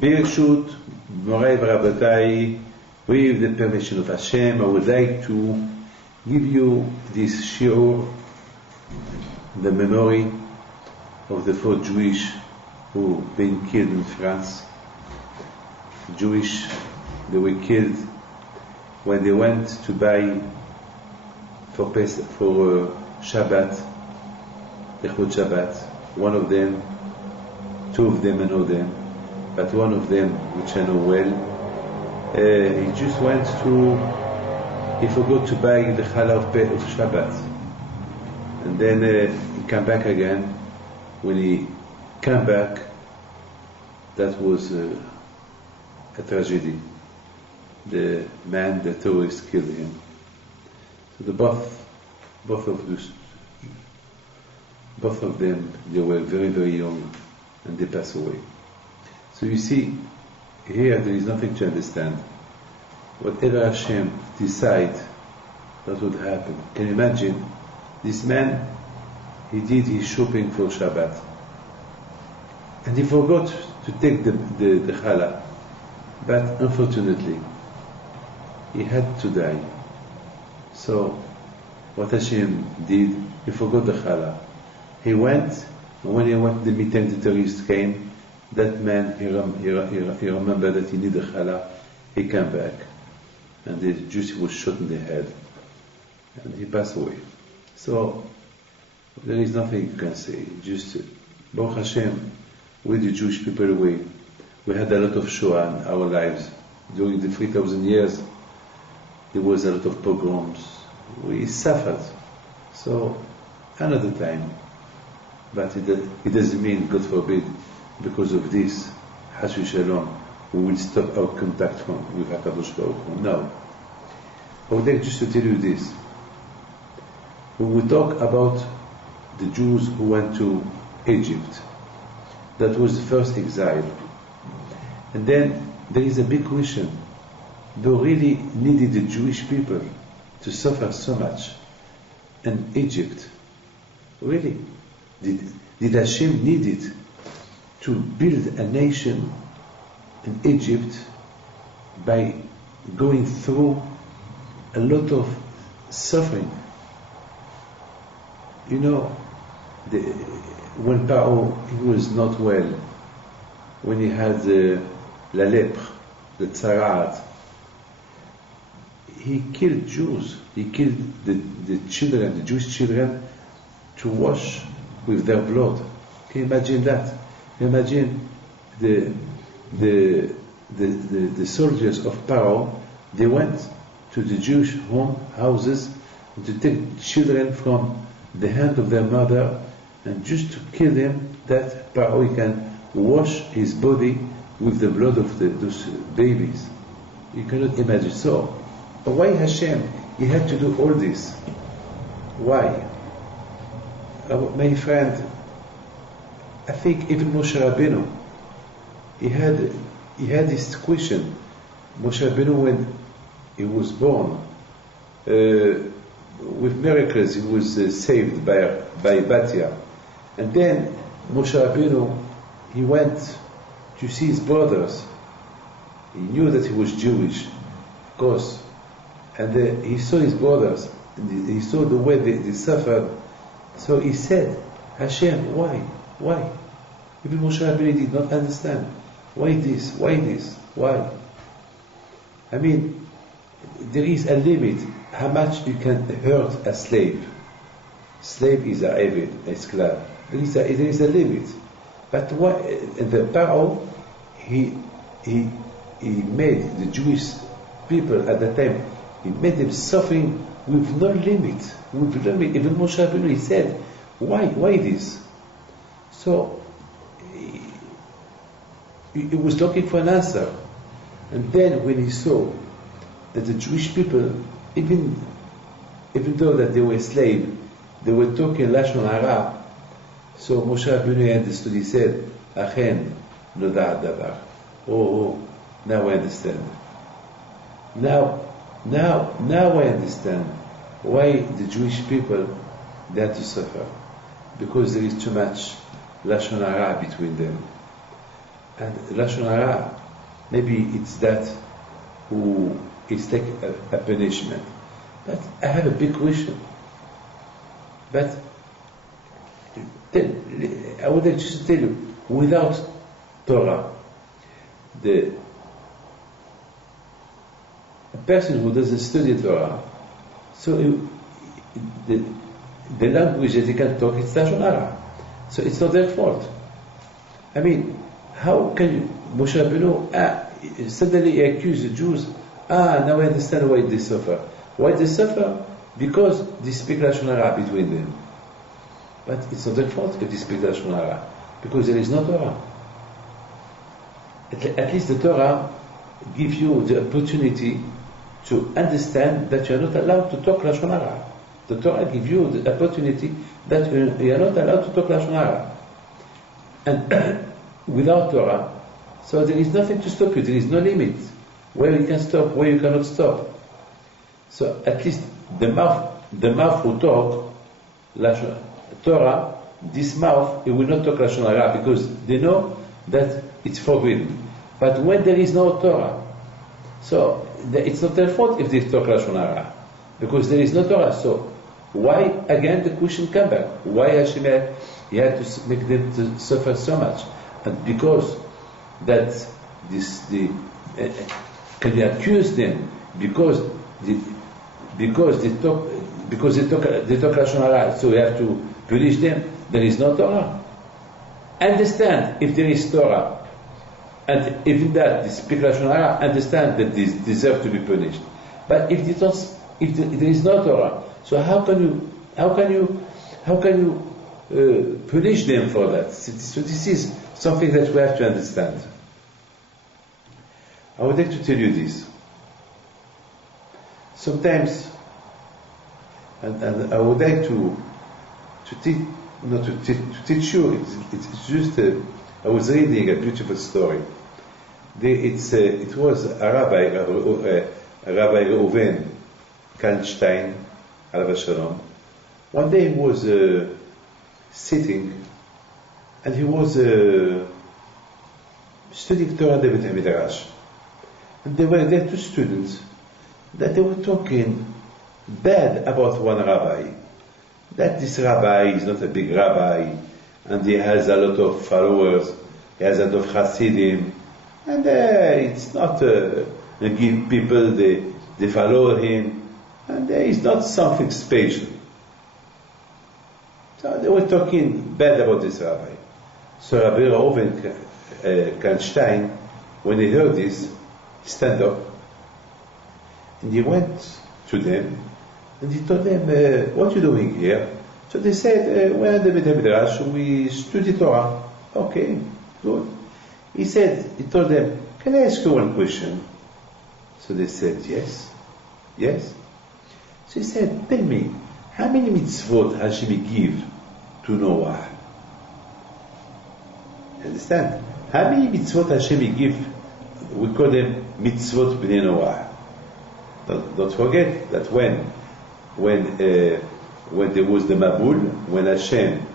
Birshut, Moray Varabatai, with the permission of Hashem, I would like to give you this shiur, the memory of the 4 Jewish who been killed in France. Jewish, they were killed when they went to buy for Shabbat, Echot Shabbat. One of them, 2 of them I know them, but one of them, which I know well, he just went he forgot to buy the challah of Shabbat. And then he came back again. When he came back, that was a tragedy. The man, the terrorist, killed him. So both of them, they were very, very young, and they passed away. So you see, here there is nothing to understand. Whatever Hashem decide, that would happen. Can you imagine? This man, he did his shopping for Shabbat, and he forgot to take the challah. But unfortunately, he had to die. So, what Hashem did, he forgot the challah. He went, and when he went, the meantime the terrorists came. That man, he remembered that he needed challah. He came back, and the Jews was shot in the head, and he passed away. So, there is nothing you can say. Just, Baruch Hashem, with the Jewish people, we had a lot of Shoah in our lives. During the 3,000 years, there was a lot of pogroms. We suffered. So, another time. But it doesn't mean, God forbid, because of this, Hasu Shalom, we will stop our contact with HaKadosh Baruch Hu. No. I would like just to tell you this. When we talk about the Jews who went to Egypt, that was the first exile. And then there is a big question. They really needed the Jewish people to suffer so much in Egypt. Really? Did Hashem need it to build a nation in Egypt by going through a lot of suffering? You know, when Paro, he was not well, when he had la lèpre, the tzaraat, he killed Jews. He killed the children, the Jewish children, to wash with their blood. Can you imagine that? Imagine the soldiers of Paro, they went to the Jewish houses to take children from the hand of their mother, and just to kill them, that Paro can wash his body with the blood of those babies. You cannot imagine. So, why Hashem, he had to do all this? Why? My friend, I think even Moshe Rabbeinu, he had this question. Moshe Rabbeinu, when he was born, with miracles, he was saved by Batya. And then Moshe Rabbeinu, he went to see his brothers. He knew that he was Jewish, of course. And he saw his brothers, and he saw the way they suffered. So he said, Hashem, why? Why? Even Moshe Rabbeinu did not understand. Why this? Why this? Why? I mean, there is a limit how much you can hurt a slave. Slave is a avid, a esclave. There is a limit. But why? And the Paro, he made the Jewish people at that time, he made them suffering with no limit. With no limit. Even Moshe Rabbeinu, he said, why this? So he was looking for an answer. And then when he saw that the Jewish people, even though that they were slaves, they were talking Lashon Hara. So Moshe Rabbeinu understood. He said, Achen noda davar. Oh, now I understand. Now I understand why the Jewish people, they had to suffer. Because there is too much Lashon Hara between them. And Lashon Hara, maybe it's that who is take a punishment. But I have a big question. But I would like just tell you, without Torah, a person who doesn't study Torah, so the language that he can talk, it's Lashon Hara. So it's not their fault. I mean, how can you, Moshe Rabbeinu, suddenly he accused the Jews, now I understand why they suffer. Why they suffer? Because they speak Lashon Hara between them. But it's not their fault if they speak Lashon Hara, because there is no Torah. At least the Torah gives you the opportunity to understand that you are not allowed to talk Lashon Hara. The Torah gives you the opportunity that you are not allowed to talk Lashon Hara. And without Torah, so there is nothing to stop you, there is no limit. Where you can stop, where you cannot stop. So at least the mouth will talk Torah, this mouth, it will not talk Lashon Hara because they know that it's forbidden. But when there is no Torah, so it's not their fault if they talk Lashon Hara, because there is no Torah. So why, again, the question comes back? Why Hashem had to make them to suffer so much? And because that can you accuse them because they talk Lashon Hara, so you have to punish them? There is no Torah. Understand if there is Torah, and even that they speak Lashon Hara, understand that they deserve to be punished. But if there is no Torah, so how can you punish them for that? So this is something that we have to understand. I would like to tell you this. Sometimes, and I would like to teach you. It's just I was reading a beautiful story. It was a Rabbi Reuven Kalnstein, Alav Shalom. One day he was sitting, and he was studying Torah David HaMidrash. And there were two students that they were talking bad about one rabbi. That this rabbi is not a big rabbi, and he has a lot of followers, he has a lot of Hasidim, and it's not give people, they follow him, and it's not something special. So they were talking bad about this rabbi. So Rabbi Reuven Kalnstein, when he heard this, he stand up, and he went to them, and he told them, what are you doing here? So they said, we're in the Beit HaMidrash, we study Torah. Okay, good. He told them, can I ask you one question? So they said, yes. So he said, tell me, how many mitzvot Hashem give to Noah? Understand? How many mitzvot Hashem give? We call them mitzvot b'nei Noah. Don't forget that when there was the Mabul, when Hashem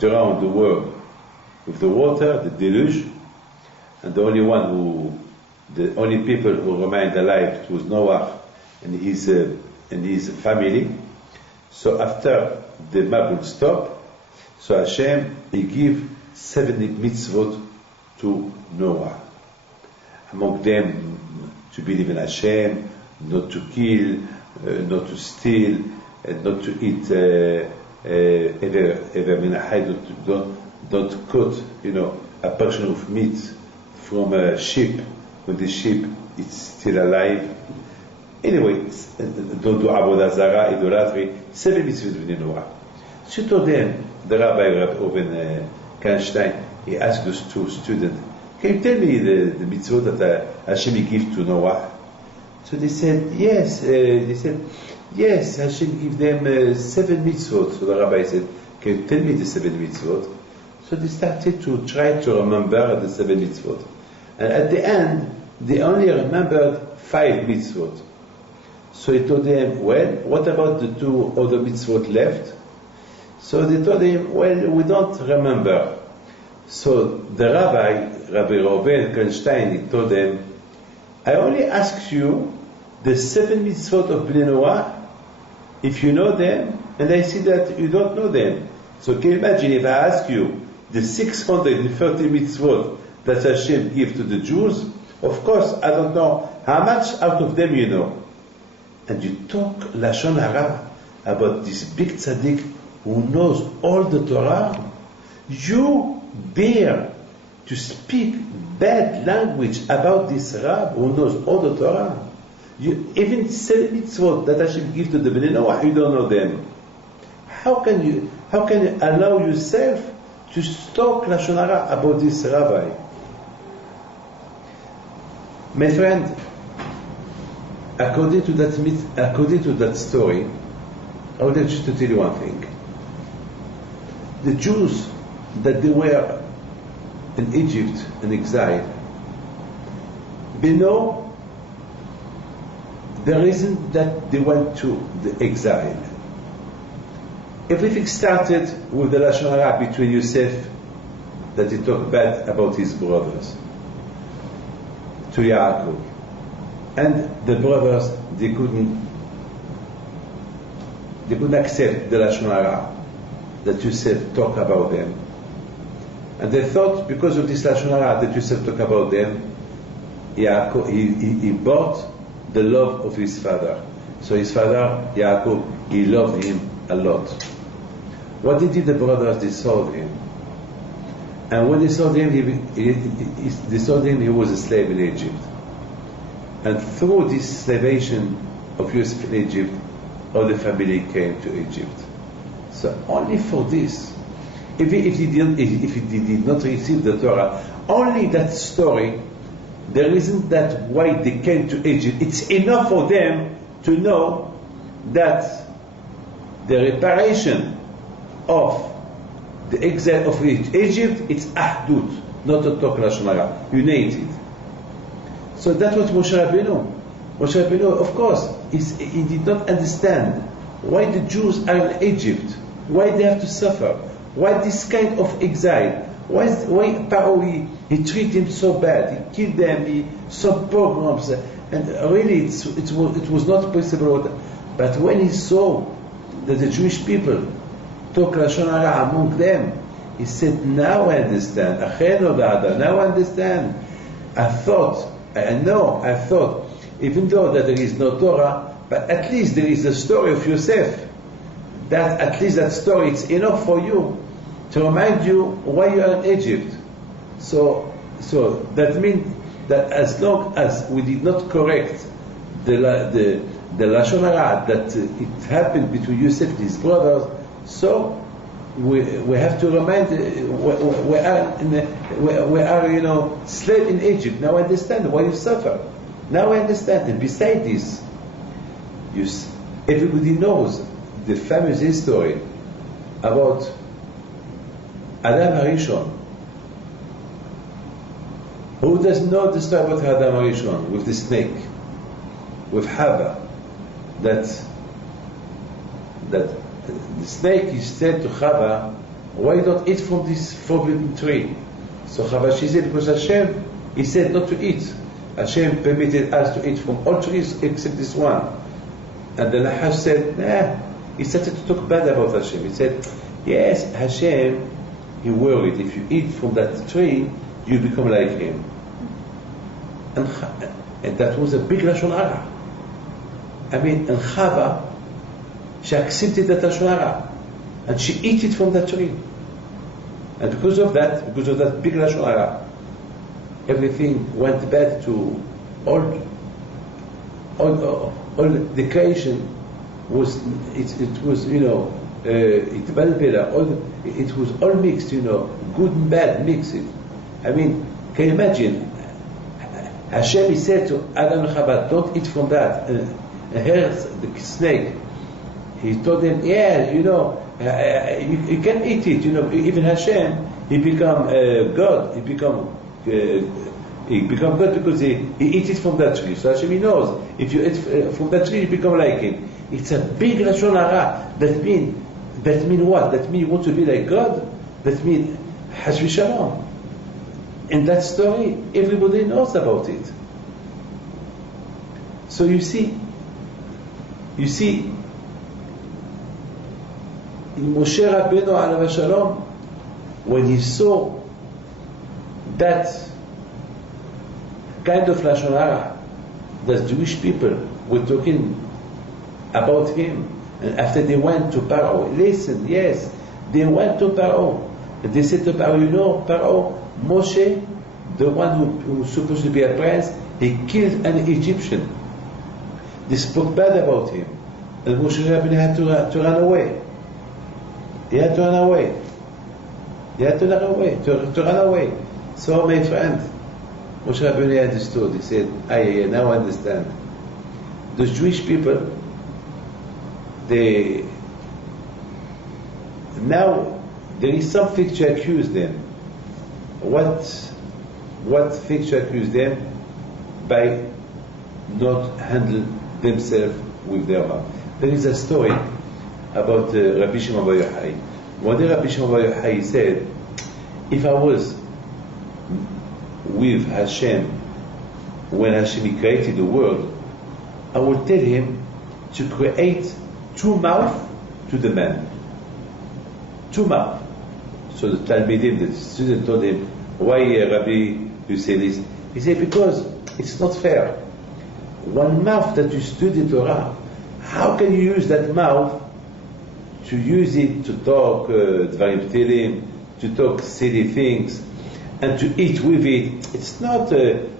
drowned the world with the water, the deluge, and the only people who remained alive was Noah and his family. So after the Mabul stopped, so Hashem, he gave 70 mitzvot to Noah. Among them, to believe in Hashem, not to kill, not to steal, not to eat don't cut, a portion of meat from a sheep when the sheep is still alive. Anyway, don't do avodah zarah, idolatry. 7 mitzvot b'nei Noah. So to them, the Rabbi Reuven Kalnstein, he asked those two students, can you tell me the mitzvot that Hashem gave to Noah? So they said, yes. Yes, Hashem gave them 7 mitzvot. So the rabbi said, can you tell me the 7 mitzvot? So they started to try to remember the 7 mitzvot. And at the end, they only remembered 5 mitzvot. So he told them, well, what about the 2 other mitzvot left? So they told him, well, we don't remember. So the Rabbi Reuven Kernstein, he told them, I only ask you the 7 mitzvot of Bnei Noach, if you know them, and I see that you don't know them. So can you imagine if I ask you the 630 mitzvot that Hashem gave to the Jews? Of course, I don't know how much out of them you know. And you talk Lashon Hara about this big tzaddik who knows all the Torah. You dare to speak bad language about this Rab who knows all the Torah. You even 7 mitzvot that Hashem give to the Bnei Noach, you don't know them. How can you allow yourself to talk Lashon Hara about this rabbi? My friend, according to that story, I would like just to tell you one thing. The Jews that they were in Egypt in exile, they know the reason that they went to the exile. Everything started with the Lashon Hara between Yosef, that he talked bad about his brothers, to Yaakov. And the brothers, they couldn't accept the Lashon Hara that Yosef talked about them. And they thought, because of this Lashon Hara that Yosef talked about them, Yaakov, he bought the love of his father. So his father, Yaakov, he loved him a lot. What did the brothers? They sold him. And when they sold him, they sold him, he was a slave in Egypt. And through this slavation of Yosef in Egypt, all the family came to Egypt. So only for this, if he did not receive the Torah, only that story, the reason that why they came to Egypt, it's enough for them to know that the reparation of the exile of Egypt, it's ahdut, not to talk Lashon Hara, united. So that's what Moshe Rabbeinu, of course, he did not understand why the Jews are in Egypt, why they have to suffer, why this kind of exile, why Paro he treated them so bad, he killed them, he saw pogroms, and really it was not possible. But when he saw that the Jewish people talk Lashon Hara among them, he said, now I understand. Now I understand. I thought, even though that there is no Torah, but at least there is a story of Yosef. That at least that story, it's enough for you to remind you why you are in Egypt. So that means that as long as we did not correct the Lashon Hara that it happened between Yosef and his brothers, so we have to remind we are slave in Egypt. Now I understand why you suffer. Now I understand. And beside this, everybody knows the famous history about Adam HaRishon. Who doesn't know the story about Adam HaRishon with the snake, with Hava, that the snake is said to Chava, why not eat from this forbidden tree? So Chava, she said, because Hashem, he said not to eat. Hashem permitted us to eat from all trees except this one. And then Nahash said, nah. He started to talk bad about Hashem. He said, yes, Hashem, he worried, if you eat from that tree, you become like him. And that was a big Lashon Hara. And Chava, she accepted that Lashon Hara, and she ate it from that tree. And because of that big Lashon Hara, everything went back to all the creation was it was it was all mixed, good and bad mixed. Can you imagine? Hashem, he said to Adam and Chava, don't eat from that. The snake, he told them, you can eat it. Even Hashem, he become God. He become God because he eat it from that tree. So Hashem, he knows if you eat from that tree, you become like him. It's a big Lashon Hara. That mean what? That mean you want to be like God? That mean Hajj v'Shalom. In that story, everybody knows about it. So you see, Moshe Rabbeinu alav Shalom, when he saw that kind of Lashon Hara that Jewish people were talking about him, and after they went to Paro, listen, yes, they went to Paro, and they said to Paro, you know, Paro, Moshe, the one who was supposed to be a prince, he killed an Egyptian. They spoke bad about him, and Moshe Rabbeinu had to run away. He had to run away. He had to run away. To run away. So, my friend, Moshe Rabbeinu understood. He said, now I understand. Those Jewish people, now there is something to accuse them. What thing to accuse them? By not handling themselves with their mouth. There is a story about Rabbi Shimon Bar Yochai. One day Rabbi Shimon Bar Yochai said, if I was with Hashem when Hashem created the world, I would tell him to create 2 mouths to the man. 2 mouths. So the Talmidim, the student, told him, why Rabbi you say this? He said, because it's not fair. One mouth that you study Torah, how can you use that mouth to use it to talk Dvarim Telim, to talk silly things, and to eat with it? It's not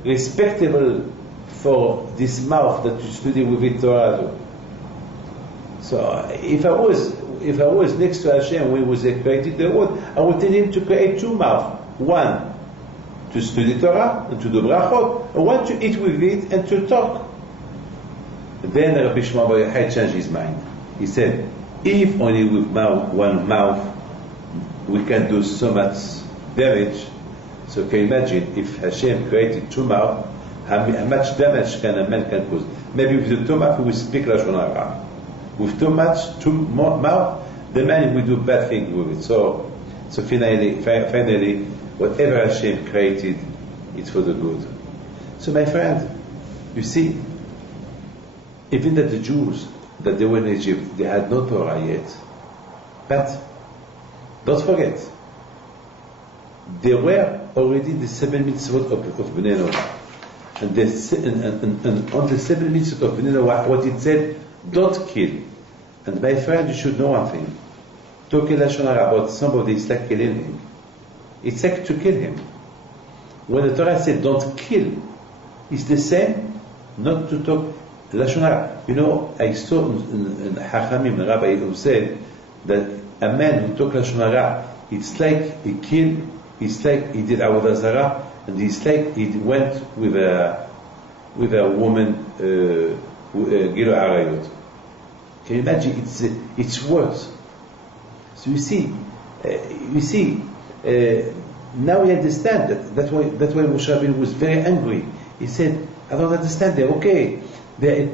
respectable for this mouth that you study with it Torah. So if I was next to Hashem when He was created the world, I would tell Him to create 2 mouths. One to study Torah and to do brachot, and one to eat with it and to talk. Then Rabbi Shimon Bar Yochai changed his mind. He said, if only with one mouth we can do so much damage, so can you imagine if Hashem created 2 mouths, how much damage can a man can cause? Maybe with the 2 mouths he will speak Lashon Hara. With too much, 2 mouths, the man will do bad things with it. So finally, whatever Hashem created, it's for the good. So my friend, you see, even that the Jews, that they were in Egypt, they had no Torah yet. But, don't forget, they were already the 7 mitzvot of Bnei Noach. And on the 7 mitzvot of Bnei Noach, what it said, don't kill. And my friend, you should know one thing. Talking Lashon Hara about somebody is like killing him. It's like to kill him. When the Torah said don't kill, it's the same not to talk Lashon Hara. You know, I saw in Hachamim, the Rabbi who said that a man who talk Lashon Hara, it's like he killed, it's like he did Avodah Zarah, and it's like he went with a woman, Gilo Arayot. Can you imagine? It's worse. So you see, now we understand that. That's why Moshe Rabbeinu was very angry. He said, "I don't understand them. They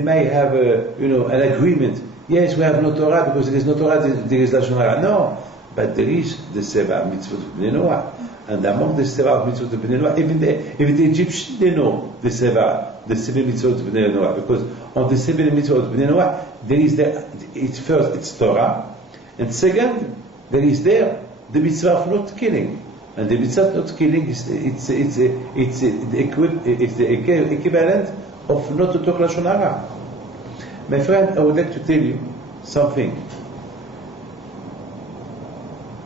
may have an agreement. Yes, we have no Torah because there is no Torah. There is Lashon Hara. No, but there is the 7 mitzvot of Bnei Noach, and among the 7 mitzvot of Bnei Noach, even the Egyptians, they know the 7 mitzvot of Bnei Noach, because on the 7 mitzvot of Bnei Noach, there is it's Torah, and second, there is the mitzvah of not killing, and the mitzvah of not killing is the equivalent of not to talk Lashon Hara. My friend, I would like to tell you something.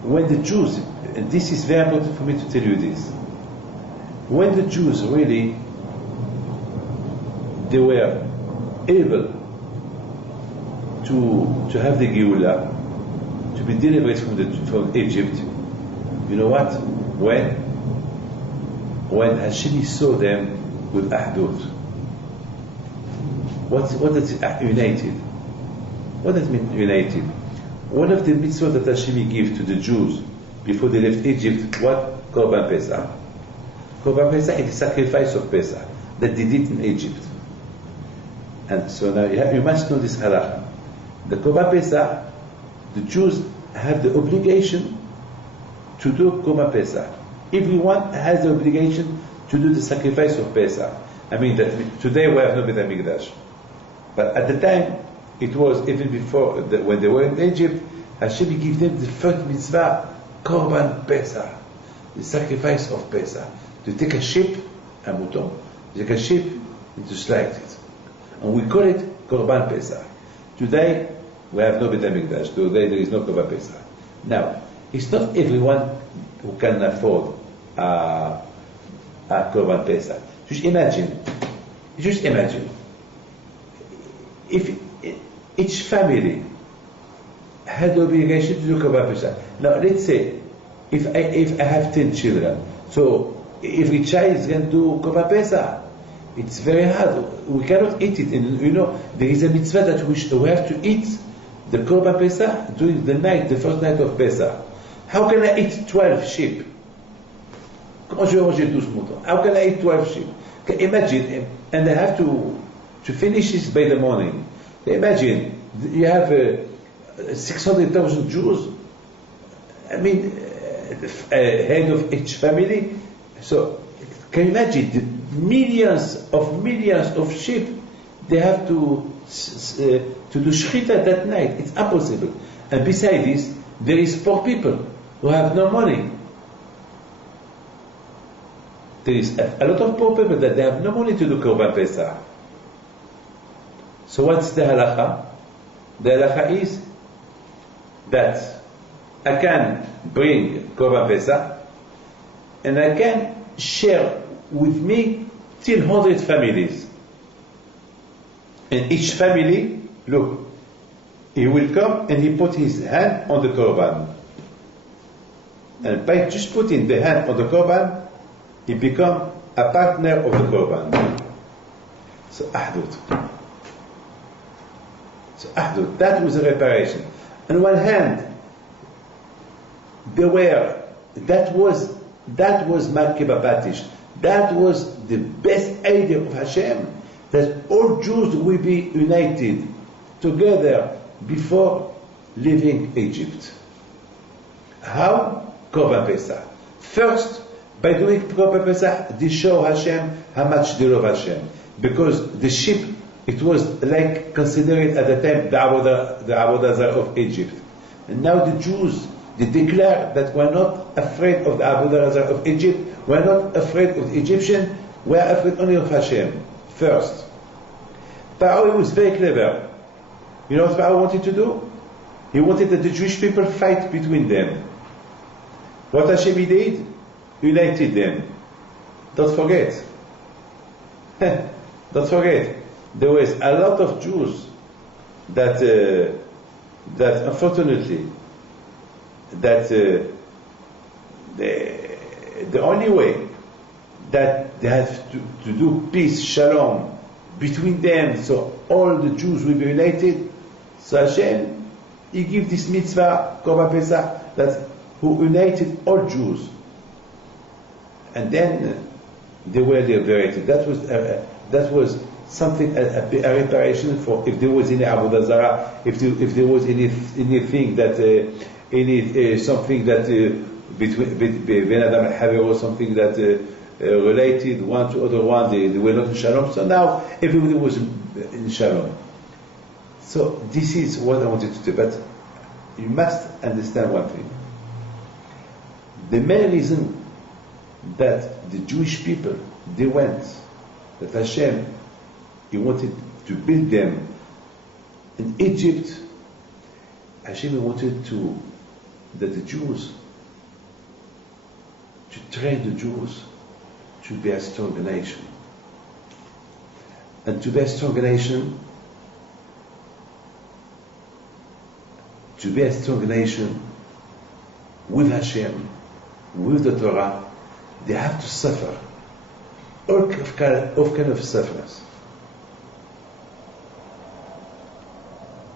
When the Jews, and this is very important for me to tell you this, when the Jews really, they were able to have the Geulah, to be delivered from Egypt, you know what? When Hashem saw them with Ahdut. What does it united? What does it mean united? One of the mitzvot that Hashem gave to the Jews before they left Egypt, what? Korban Pesach. Korban Pesach is the sacrifice of Pesach that they did in Egypt. And so now you must know this halakha. The Korban Pesach, the Jews have the obligation to do Korban Pesach. Everyone has the obligation to do the sacrifice of Pesach. I mean that today we have no Beit HaMikdash. But at the time, it was even before, when they were in Egypt, Hashem gave them the first mitzvah, Korban Pesach, the sacrifice of Pesach. To take a sheep, a mouton, take a sheep, and to slaughter it. And we call it Korban Pesach. Today, we have no Beit HaMikdash. Today, there is no Korban Pesach. Now, it's not everyone who can afford a Korban Pesach. Just imagine, if each family had the obligation to do Korban Pesach. Now, let's say, if I have 10 children, so every child is going to do Korban Pesach. It's very hard. We cannot eat it. And there is a mitzvah that we have to eat the Korban Pesach during the night, the first night of Pesach. How can I eat 12 sheep? Comment je vais manger 12 moutons? How can I eat 12 sheep? Imagine, and I have to finish this by the morning. Imagine, you have 600,000 Jews. I mean, head of each family. So, can you imagine the millions of sheep? They have to do shechita that night. It's impossible. And besides this, there is poor people who have no money. There is a lot of poor people that they have no money to do Korban Pesach. So what's the halacha? The halacha is that I can bring Korban Pesach and I can share with me till 100 families. And each family, look, he will come and he put his hand on the Korban. And by just putting the hand on the Korban, he become a partner of the Korban. So Ahdut. That was a reparation. On one hand, that was Malkeba Batish. That was the best idea of Hashem, that all Jews will be united together before leaving Egypt. How? Korban Pesach. First, by doing Korban Pesach, they show Hashem how much they love Hashem. Because the sheep, it was like considered at the time the Avodah Zarah of Egypt. And now the Jews, they declare that we're not afraid of the Avodah Zarah of Egypt, we're not afraid of the Egyptian, we're afraid only of Hashem. First. Pharaoh was very clever. You know what Pharaoh wanted to do? He wanted that the Jewish people fight between them. What Hashem did? United them. Don't forget. Don't forget. There was a lot of Jews that unfortunately, the only way that they have to do peace, shalom, between them, so all the Jews will be united. So Hashem, He gave this mitzvah, Korban Pesach, that who united all Jews. And then they were liberated. That was something, a reparation for if there was any Avodah Zarah, if there was anything that something that between Ben Adam and Hawa was something that related one to other one, they were not in Shalom. So now everybody was in Shalom. So this is what I wanted to do. But you must understand one thing. The main reason that the Jewish people, they went, that Hashem, He wanted to build them in Egypt. Hashem wanted that the Jews, to train the Jews to be a strong nation. And to be a strong nation, with Hashem, with the Torah, they have to suffer all kind of sufferings,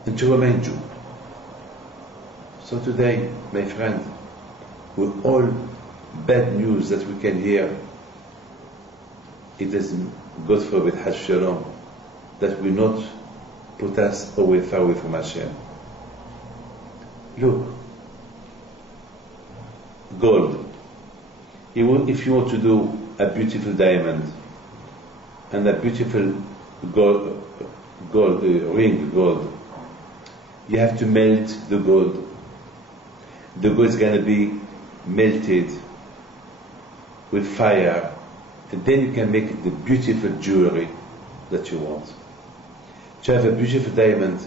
and to remain Jew. So today, my friend, with all bad news that we can hear, it is God forbid, Hash Shalom, that will not put us far away from Hashem. Look, gold. If you want to do a beautiful diamond and a beautiful ring gold, you have to melt the gold. The gold is going to be melted with fire, and then you can make the beautiful jewelry that you want. To have a beautiful diamond,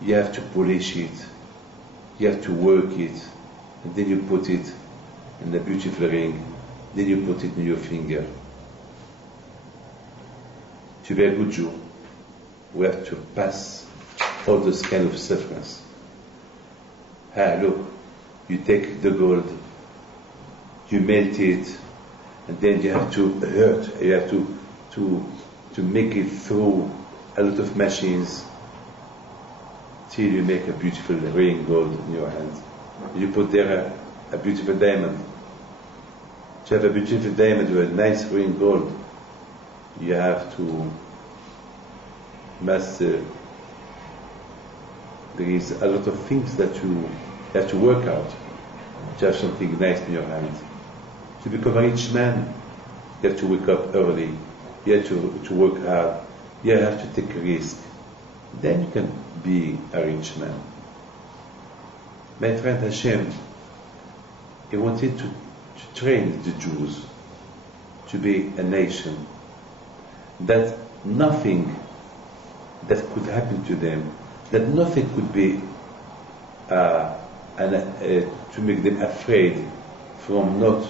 you have to polish it, you have to work it, and then you put it in a beautiful ring, then you put it in your finger. To be a good Jew, we have to pass all those kind of sufferings. Look, you take the gold, you melt it, and then you have to hurt, you have to make it through a lot of machines till you make a beautiful ring gold in your hand. You put there a beautiful diamond. To have a beautiful diamond with a nice ring gold, you have to master. There is a lot of things that you have to work out to have something nice in your hand. To become a rich man, you have to wake up early, you have to work hard, you have to take a risk. Then you can be a rich man. My friend Hashem, he wanted to train the Jews to be a nation that nothing that could happen to them, that nothing could be to make them afraid from not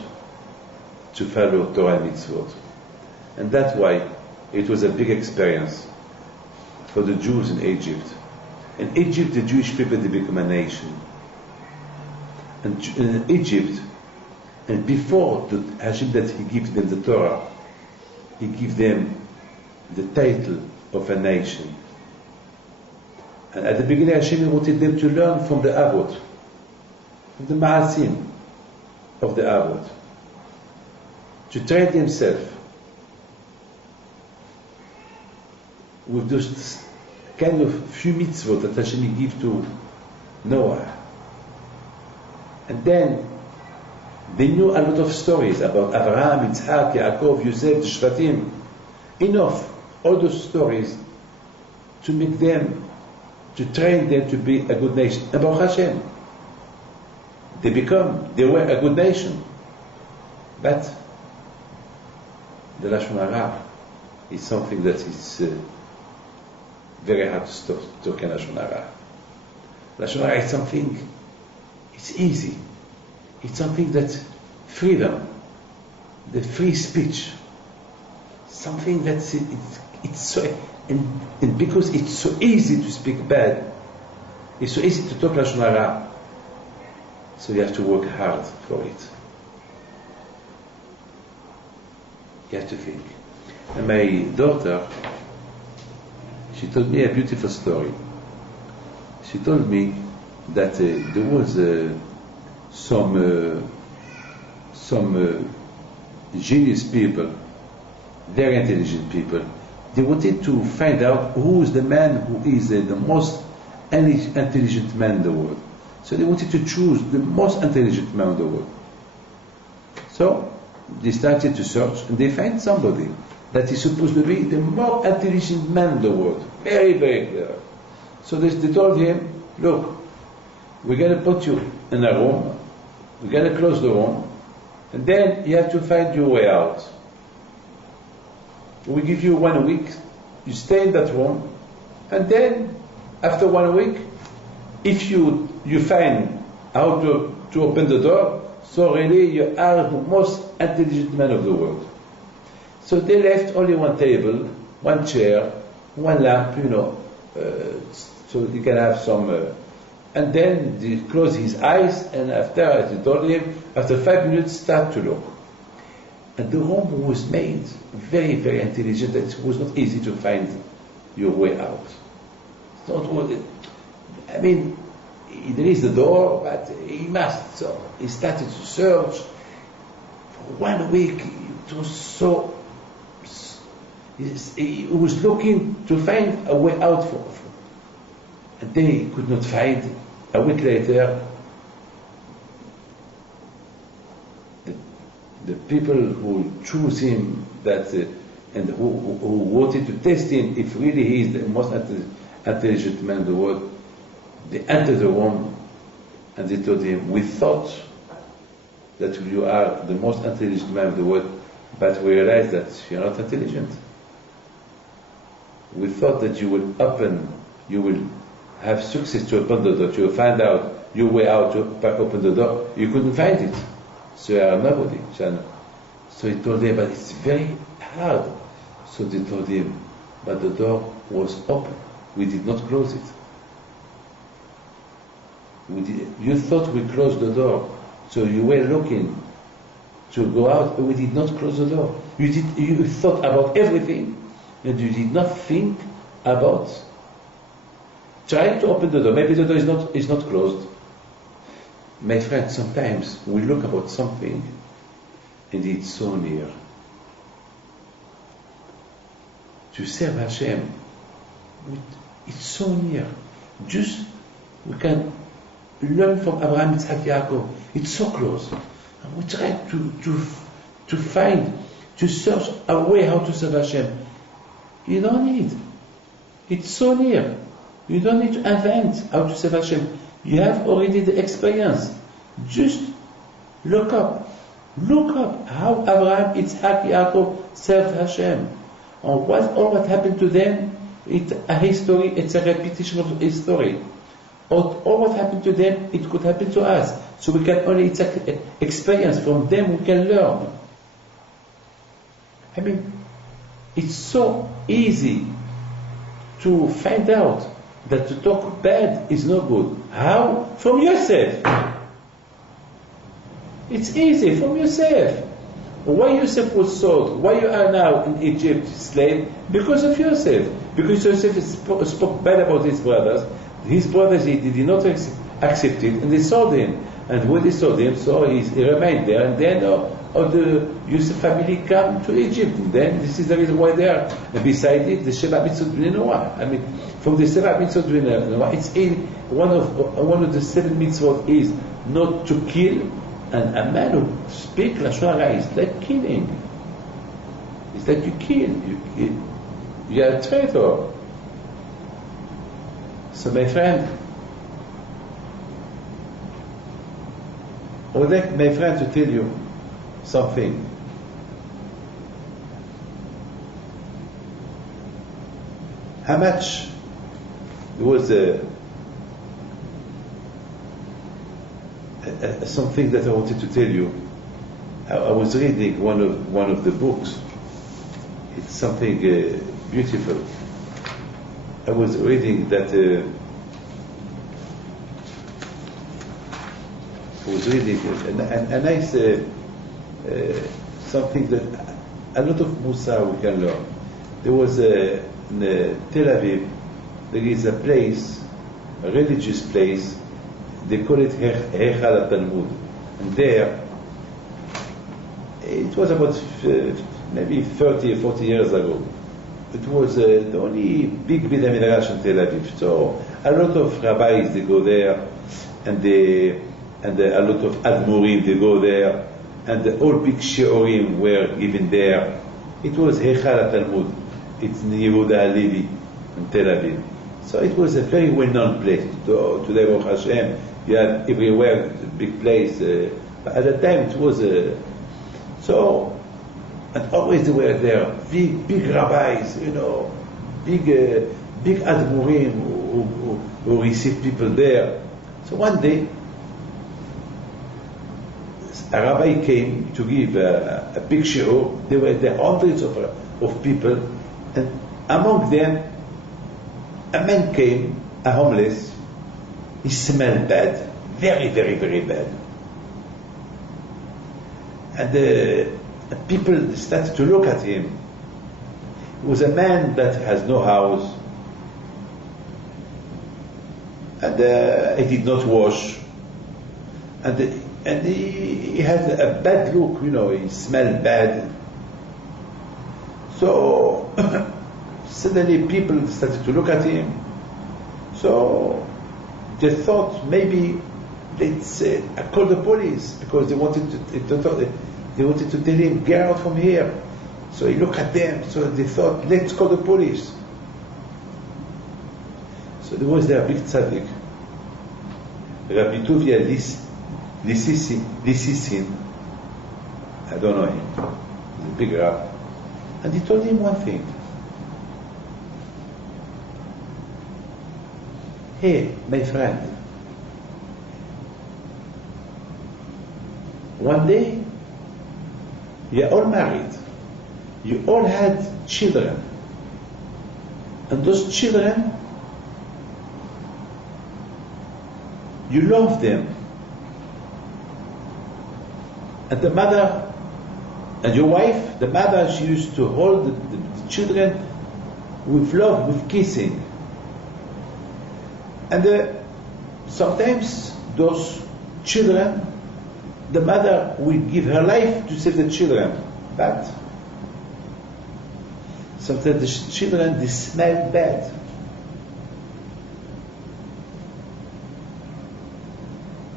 to follow Torah and Mitzvot. And that's why it was a big experience for the Jews in Egypt. In Egypt, the Jewish people, they become a nation. And in Egypt, and before Hashem that He gives them the Torah, He gives them the title of a nation. And at the beginning, Hashem wanted them to learn from the Avot, from the Ma'asim of the Avot, to train themselves with those kind of few mitzvot that Hashem gave to Noah. And then they knew a lot of stories about Abraham, Yitzhak, Yaakov, Yosef, the Shvatim. Enough, all those stories to make them, to train them to be a good nation. And Baruch Hashem, they were a good nation. But the Lashon Hara is something that is very hard to stop talking Lashon Hara. Lashon Hara is something, it's easy. It's something that freedom, the free speech, something that's it's so, and because it's so easy to speak bad, it's so easy to talk Lashon Hara, so you have to work hard for it. You have to think. And my daughter, she told me a beautiful story. She told me that there was some genius people, very intelligent people. They wanted to find out who is the man who is the most intelligent man in the world. So they wanted to choose the most intelligent man in the world. So they started to search, and they find somebody that is supposed to be the most intelligent man in the world. Very, very clever. So they told him, look, we're going to put you in a room, we're going to close the room, and then you have to find your way out. We give you 1 week, you stay in that room, and then after 1 week, if you find how to open the door, so really you are the most intelligent man of the world. So they left only one table, one chair, one lamp, so you can have some, and then they closed his eyes, and after they told him, after 5 minutes, start to look. And the room was made very, very intelligent. It was not easy to find your way out. It's not what it, I mean, there is the door, but he must. So he started to search. For 1 week, it was so. He was looking to find a way out for. And they could not find. A week later, the people who choose him, and who wanted to test him if really he is the most intelligent man in the world, they entered the room and they told him, we thought that you are the most intelligent man in the world, but we realize that you are not intelligent. We thought that you will have success to open the door, you will find out your way out to open the door. You couldn't find it. So you are nobody. So he told them, but it's very hard. So they told him, but the door was open. We did not close it. You thought we closed the door. So you were looking to go out, but we did not close the door. You thought about everything, and you did not think about trying to open the door. Maybe the door is not closed. My friend, sometimes we look about something and it's so near. To serve Hashem, it's so near. Just we can learn from Abraham, Yitzhak, Yaakov. It's so close. And we try to find, to search a way how to serve Hashem. You don't need. It's so near. You don't need to invent how to serve Hashem. You have already the experience. Just look up. Look up how Abraham, Yitzhak, Yaakov served Hashem. And what happened to them, it's a history, it's a repetition of history. Or what happened to them, it could happen to us. So we can only, it's an experience from them we can learn. I mean, it's so easy to find out that to talk bad is no good. How? From yourself. It's easy, from yourself. Why Yosef was sold? Why you are now in Egypt slave? Because of Yosef. Because Yosef spoke bad about his brothers. His brothers he did not accept it, and they sold him. And when they sold him, so he remained there. And then the Yosef family come to Egypt. And then this is the reason why they are. And beside it, the Sheva Mitzvot Bnei Noah. I mean, from the Sheva Mitzvot Bnei Noah, it's one of the 7 mitzvot is not to kill. And a man who speaks Lashon Hara is like killing. It's like you kill. You are a traitor. So my friend, I would like my friend to tell you something. How much there was something that I wanted to tell you. I was reading one of the books. It's something beautiful. I was reading that a nice something that a lot of Musa we can learn. There was in Tel Aviv, there is a place, a religious place. They call it Heichal Talmud, and there it was about maybe 30 or 40 years ago. It was the only big Beit HaMidrash in Tel Aviv. So a lot of rabbis they go there, and a lot of admurim they go there, and all big shiurim were given there. It was Heichal Talmud. It's in Yehuda Halevi in Tel Aviv. So it was a very well-known place. Today, Baruch Hashem, you have everywhere a big place. But at the time it was so. And always they were there, big rabbis, big admurim who received people there. So one day, a rabbi came to give a big shiur. There were there hundreds of people, and among them, a man came, a homeless. He smelled bad, very, very, very bad. And people started to look at him. He was a man that has no house, and he did not wash, and he had a bad look. He smelled bad. So suddenly people started to look at him. So they thought maybe let's call the police, because they wanted to They wanted to tell him, get out from here. So he looked at them, so they thought, let's call the police. So there was their big tzaddik, Rabbi Tovia Lissisin, I don't know him, he's a big rabbi. And he told him one thing. Hey, my friend, one day, you're all married, you all had children, and those children, you love them, and the mother, and your wife, the mother, she used to hold the children with love, with kissing. And sometimes those children, the mother will give her life to save the children, but sometimes the children, they smell bad.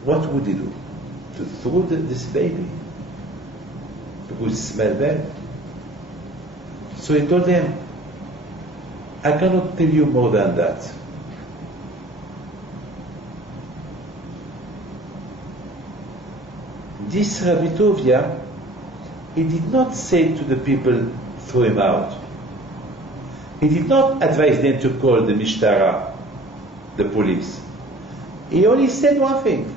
What would they do? To throw this baby? Because it smells bad. So he told them, I cannot tell you more than that. This Rabbi Tovia, he did not say to the people, throw him out. He did not advise them to call the Mishtara, the police. He only said one thing.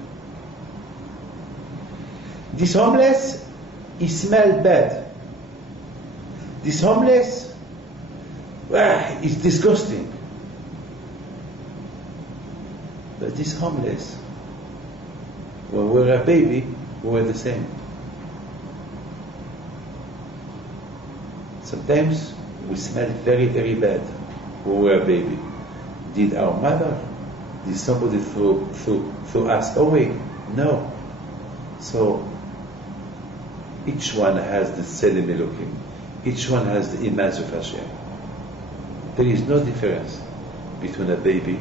This homeless, he smelled bad. This homeless, is disgusting. But this homeless, when we were a baby, we were the same. Sometimes we smelled very, very bad when we were a baby. Did our mother, did somebody throw us away? No. So each one has the Tselem Elokim. Each one has the image of Hashem. There is no difference between a baby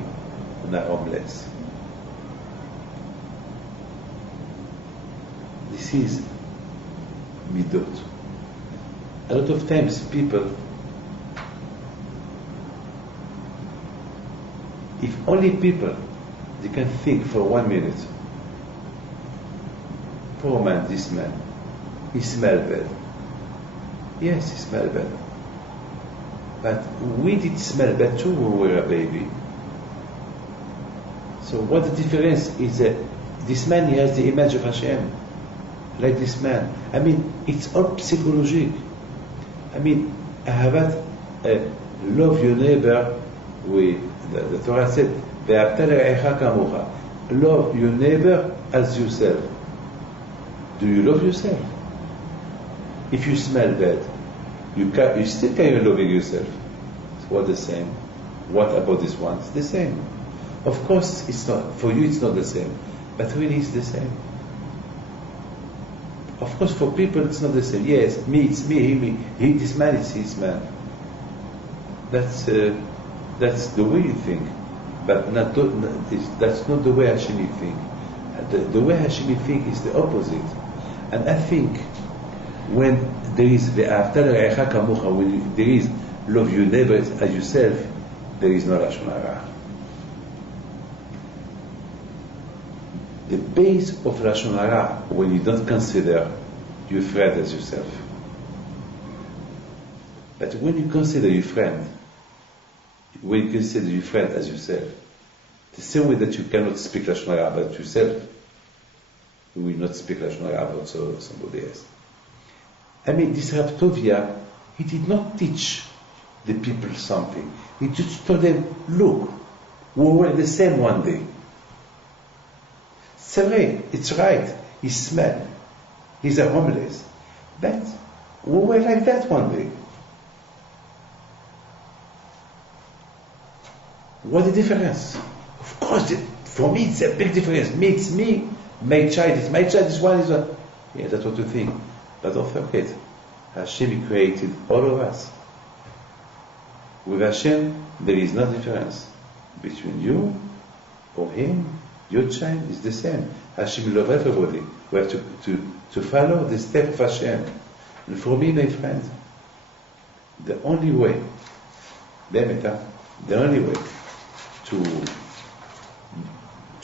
and a homeless. This is midot. A lot of times people, if only people, they can think for 1 minute, poor man, this man, he smelled bad. Yes, he smelled bad. But we did smell bad too when we were a baby. So what the difference is that this man, he has the image of Hashem. Like this man. I mean, it's all psychologic. I mean, Ahavat, love your neighbor with, the Torah said, love your neighbor as yourself. Do you love yourself? If you smell bad, you still can loving yourself. It's what the same. What about this one? It's the same. Of course, it's not. For you, it's not the same. But really, it's the same. Of course, for people, it's not the same. Yes, me, it's me. He, this man, it's his man. That's the way you think. But that's not the way Hashem think. The way Hashem think is the opposite. And I think when there is when there is love your neighbor as yourself, there is no Lashon Hara. The base of Lashon Hara, when you don't consider your friend as yourself. But when you consider your friend, when you consider your friend as yourself, the same way that you cannot speak Lashon Hara about yourself, you will not speak Lashon Hara about somebody else. I mean, this Rabbi Tovia, he did not teach the people something. He just told them, look, we were the same one day. It's right, he smelled, he's a homeless. But we were like that one day. What the difference? Of course, for me it's a big difference. Me, it's me. My child is this one is one. Yeah, that's what you think. But don't forget, Hashem created all of us. With Hashem, there is no difference between you or him. Your child is the same. Hashem loves everybody. We have to follow the step of Hashem. And for me, my friends, the only way, the only way to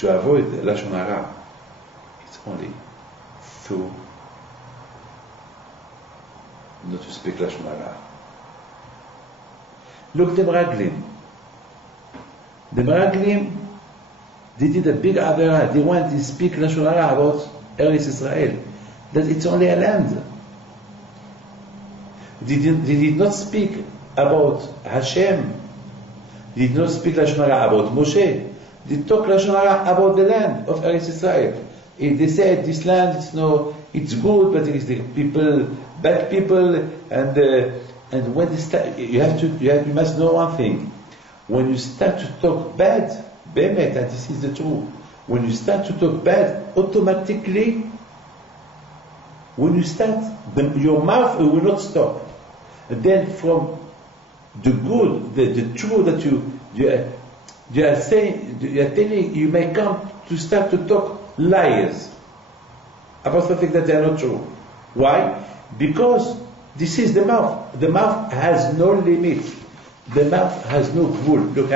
avoid Lashon Hara, it's only through not to speak Lashon Hara. Look, the Meraglim. The Meraglim, they did a big avera. They wanted to speak Lashon Hara about Eretz Israel, that it's only a land. They did not speak about Hashem. They did not speak Lashon Hara about Moshe. They talk Lashon Hara about the land of Eretz Israel. They said this land it's good, but it is the people, bad people, and when they start, you must know one thing. When you start to talk bad, Bemet, and this is the truth. When you start to talk bad, automatically, when you start, your mouth will not stop. And then from the good, the truth that you are saying, you are telling, you may come to start to talk lies about something that they are not true. Why? Because this is the mouth. The mouth has no limit. The mouth has no gvul. Look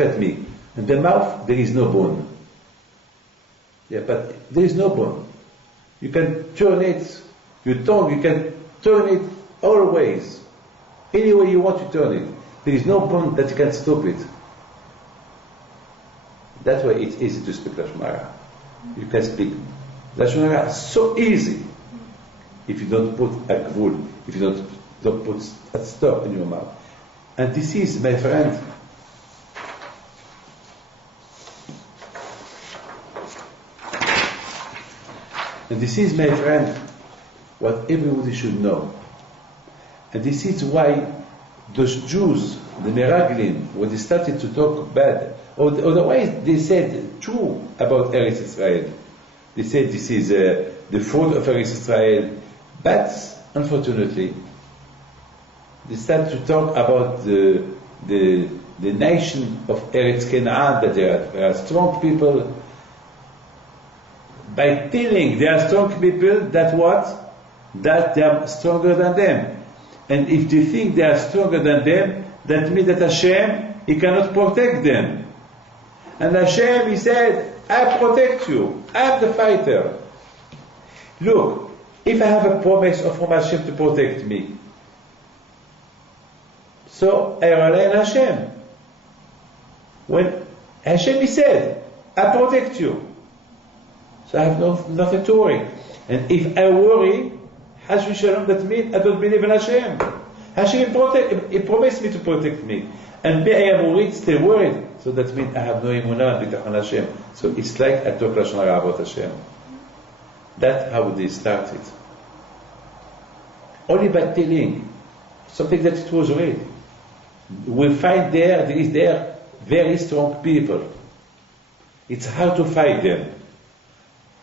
at me. In the mouth, there is no bone. Yeah, but there is no bone. You can turn it, your tongue, you can turn it always. Any way you want to turn it. There is no bone that you can stop it. That's why it's easy to speak Lashon Hara. You can speak Lashon Hara so easy if you don't put a gvul, if you don't put a stop in your mouth. And this is, my friend, what everybody should know. And this is why those Jews, the Meraglim, when they started to talk bad, or otherwise they said true about Eretz Israel. They said this is the fruit of Eretz Israel, but unfortunately, they start to talk about the nation of Eretz Canaan, that there are strong people, by telling they are strong people, that they are stronger than them. And if they think they are stronger than them, that means that Hashem, He cannot protect them. And Hashem, He said, I protect you, I am the fighter. Look, if I have a promise from Hashem to protect me, so I rely on Hashem. When Hashem, He said, I protect you, so I have nothing to worry. And if I worry, Hash v'shalom, that means I don't believe in Hashem. Hashem He promised me to protect me. And me, I am worried, still worried. So that means I have no emunah and bitachon Hashem. So it's like I talk Lashon Hara about Hashem. That's how they started. Only by telling something that it was real. We'll find there is very strong people. It's hard to fight them.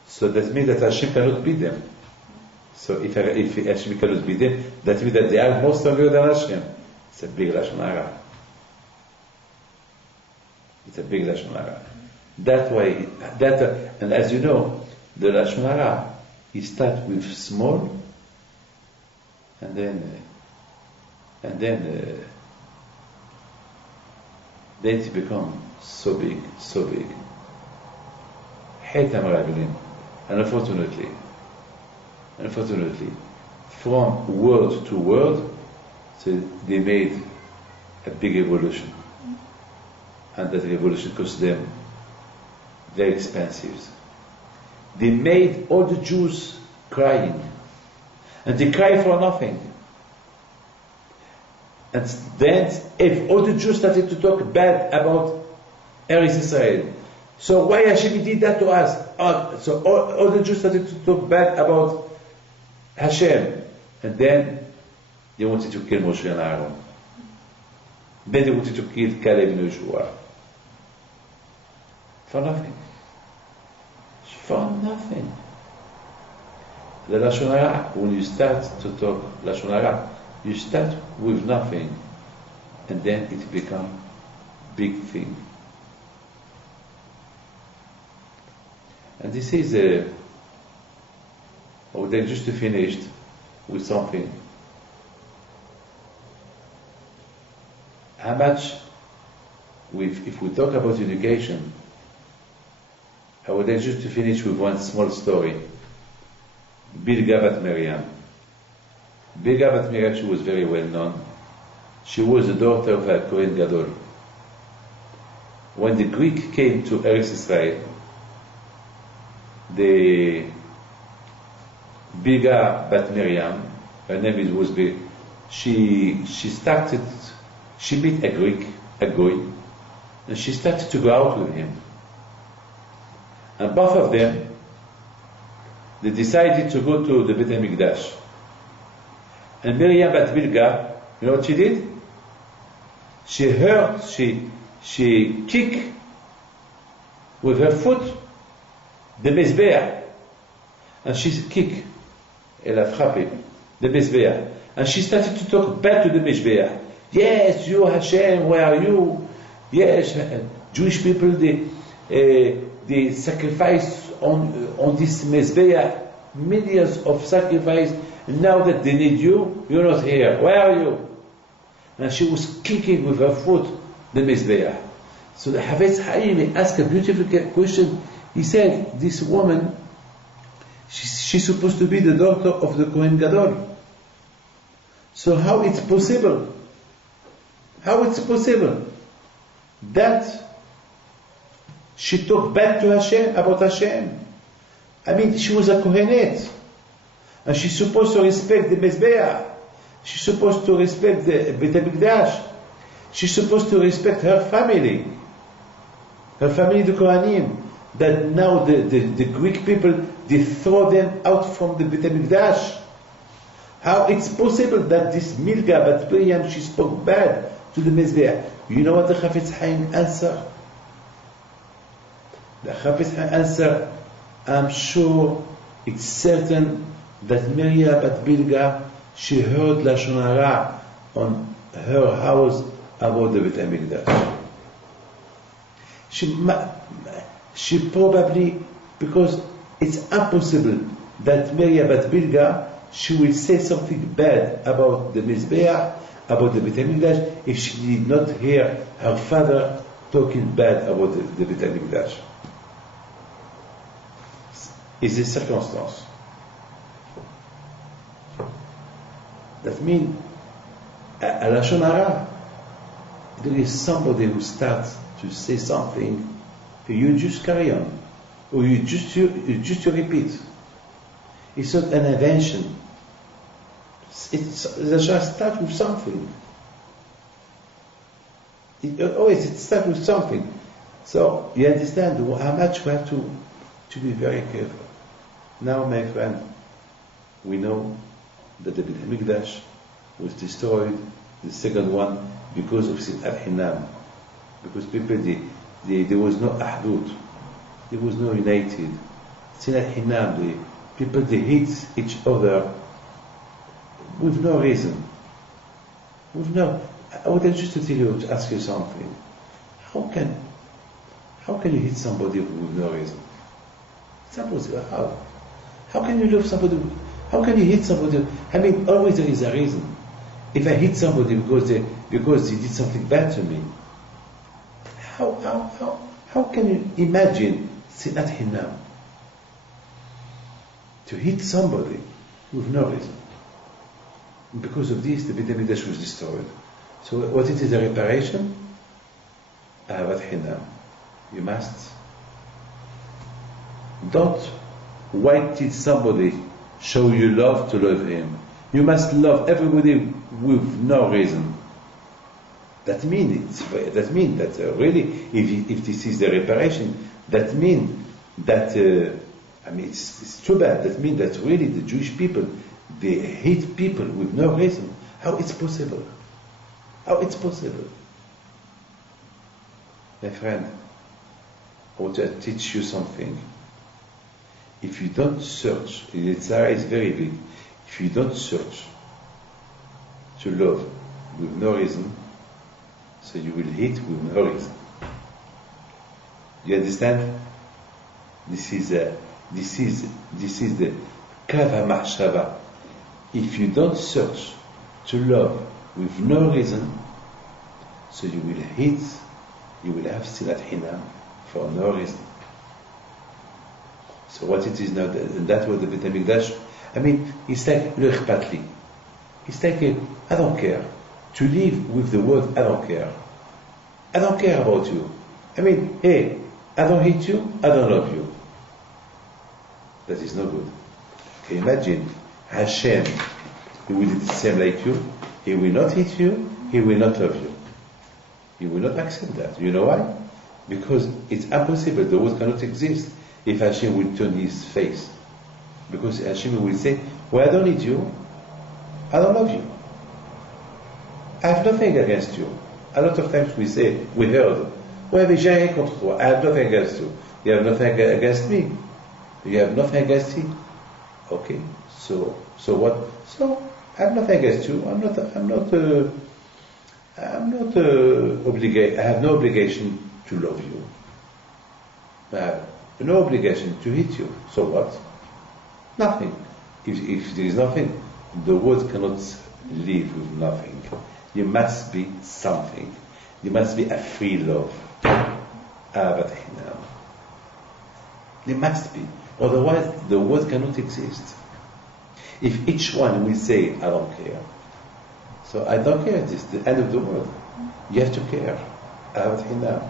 So that means that Hashem cannot beat them. So if Hashem cannot beat them, that means that they are more stronger than Hashem. It's a big Lashon Hara. It's a big Lashon Hara. That way, and as you know, the Lashon Hara, he starts with small, and then it becomes so big. Hate Meraglim. And unfortunately, from word to word, so they made a big revolution. And that revolution cost them very expensive. They made all the Jews crying. And they cry for nothing. And then, if all the Jews started to talk bad about Eretz Israel, so why Hashem did that to us? So all the Jews started to talk bad about Hashem. And then they wanted to kill Moshe and Aaron. Then they wanted to kill Caleb and Joshua. For nothing. The Lashon Hara, when you start to talk Lashon Hara, you start with nothing, and then it becomes big thing. And this is they just finished with something. How much, if we talk about education, I would like just to finish with one small story. Bilga Bat Miriam. Bilga Bat Miriam, she was very well known. She was the daughter of a Kohen Gadol. When the Greek came to Eretz Israel, the Bilga Bat Miriam, her name was she met a Greek, a Goy, and she started to go out with him. And both of them, they decided to go to the Beit HaMikdash. And Miriam Bat Bilga, you know what she did? She kicked with her foot the Mizbeach. And she kicked, elle a frappé, the Mizbeach. And she started to talk bad to the Mizbeach. Yes, you Hashem, where are you? Yes, Jewish people, they sacrifice on this Mizbeach, millions of sacrifice. Now that they need you, you're not here. Where are you? And she was kicking with her foot the Mizbeach. So the Hafetz Haim asked a beautiful question. He said, this woman, she's supposed to be the daughter of the Kohen Gadol. So how it's possible? How it's possible that she talked bad to Hashem, about Hashem? I mean, she was a Kohenet, and she's supposed to respect the Mizbeach. She's supposed to respect the Beit HaMikdash. She's supposed to respect her family, the Kohanim. That now the Greek people, they throw them out from the Beit HaMikdash. How it's possible that this Bilga Bat Miriam, she spoke bad to the Mizbeach? You know what the Hafetz Haim answered? The Hafetz Haim answered, I'm sure, it's certain that Miriam Bat Bilga, she heard Lashon Hara on her house about the Beit HaMikdash. She probably, because it's impossible that Miriam Bat Bilga, she will say something bad about the Mizbeach, about the Beit HaMikdash, if she did not hear her father talking bad about the Beit HaMikdash. It's a circumstance. That means, at Lashon Hara, there is somebody who starts to say something, you just carry on, or you just repeat. It's not an invention. It just starts with something. It starts with something. So you understand how much we have to be very careful. Now, my friend, we know that the Beit HaMikdash was destroyed, the second one, because of Sinat Hinam. Because people, there was no Ahdut, there was no united. Sinat Hinam, people, they hate each other with no reason. I would like just to tell you, to ask you something. How can you hate somebody with no reason? It's impossible. How can you love somebody? How can you hate somebody? I mean, always there is a reason. If I hate somebody because they did something bad to me, how can you imagine Sinat Hinam? To hate somebody with no reason. Because of this, the Beit HaMikdash was destroyed. So what it is, a reparation? Ahavat Hinam. You must. Don't wait till somebody show you love to love him. You must love everybody with no reason. That means that really, if this is the reparation, that means that it's too bad. That means that really the Jewish people, they hate people with no reason. How it's possible? How it's possible? My friend, I want to teach you something. If you don't search, the Tzara is very big. If you don't search to love with no reason, so you will hate with no reason. You understand? This is the kava mahshava. If you don't search to love with no reason, so you will have sinat hinam for no reason. So what it is now, that was the Beit HaMikdash. I mean, it's like lo ikhpat li. It's like I don't care. To live with the word I don't care. I don't care about you. I mean, hey, I don't hate you, I don't love you. That is no good. Can you imagine Hashem, he will do the same like you. He will not hate you, he will not love you. He will not accept that. You know why? Because it's impossible. The world cannot exist if Hashem will turn his face. Because Hashem will say, well, I don't need you, I don't love you. I have nothing against you. A lot of times we heard, ouais, mais j'ai rien contre toi. I have nothing against you. You have nothing against me. You have nothing against him. Okay, so what? So I have nothing against you. I'm not obligated. I have no obligation to love you. I have no obligation to hate you. So what? Nothing. If there is nothing, the world cannot live with nothing. There must be something. There must be a free love. Ahavat hinam. There must be. Otherwise, the world cannot exist. If each one will say, I don't care. So I don't care. It's the end of the world. You have to care. Ahavat hinam.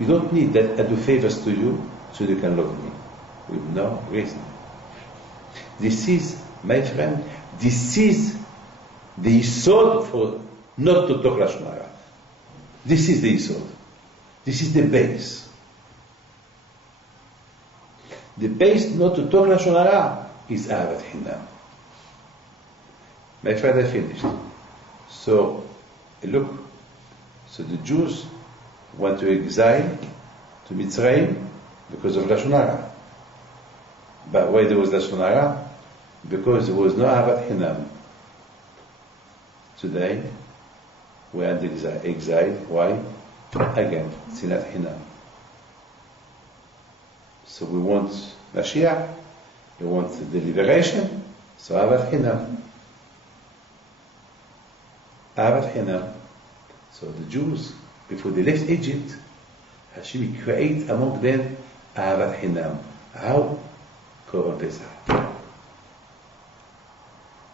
You don't need that I do favors to you so you can love me. With no reason. This is, my friend, this is the yisod for not to talk Lashon Hara. This is the yisod. This is the base. The base not to talk Lashon Hara is Ahavat Hinam. My friend, I finished. So, look. So the Jews want to exile to Mitzrayim because of Lashon Hara. But why there was Lashon Hara? Because there was no Ahavat Hinam. Today, we are exiled. Why? Again, Sinat Hinam. So we want Mashiach, we want the liberation, so Ahavat Hinam. Ahavat Hinam. So the Jews, before they left Egypt, Hashem created among them Ahavat Hinam. How? Korban Pesach.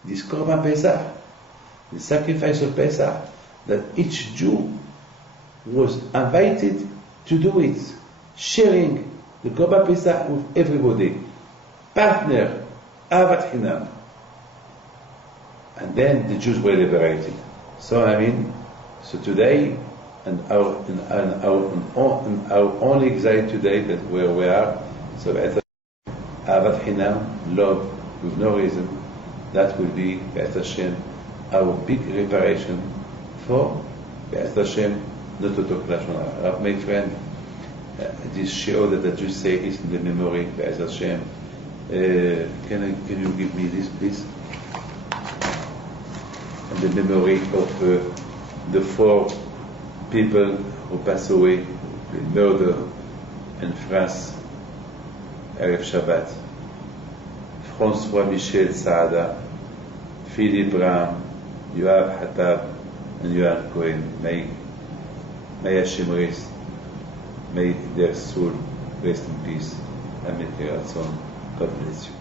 This Korban Pesach, the sacrifice of Pesach, that each Jew was invited to do it, sharing the Korban Pesach with everybody, partner, Ahavat Hinam. And then the Jews were liberated. So so today, and our own exile today, that where we are, so Ahavat Hinam, love with no reason, that will be, Be'ez Hashem, our big reparation for Be'ez Hashem, not to talk Lashon Hara. My friend, this shiur that I just say is in the memory, Be'ez Hashem. Can you give me this, please? And the memory of the 4 people who passed away, the murder in France, Erev Shabbat. François Michel Saada, Philippe Ram, Yoav Hatab, and Yohan Cohen. May Hashem rest, may their soul rest in peace. Amen. God bless you.